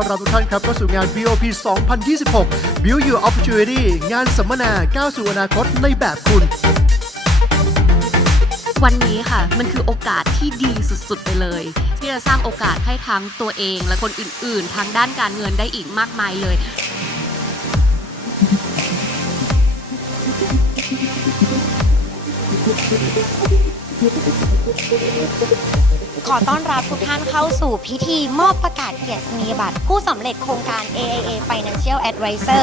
ต้อนรับทุกท่านครับเข้าสู่งาน BOP 2026 Build Your Opportunity งานสัมมนาก้าวสู่อนาคตในแบบคุณวันนี้ค่ะมันคือโอกาสที่ดีสุดๆไปเลยที่จะสร้างโอกาสให้ทั้งตัวเองและคนอื่นๆทางด้านการเงินได้อีกมากมายเลยขอต้อนรับทุกท่านเข้าสู่พิธีมอบประกาศเกียรตินียบัตรผู้สำเร็จโครงการ AIA Financial Advisor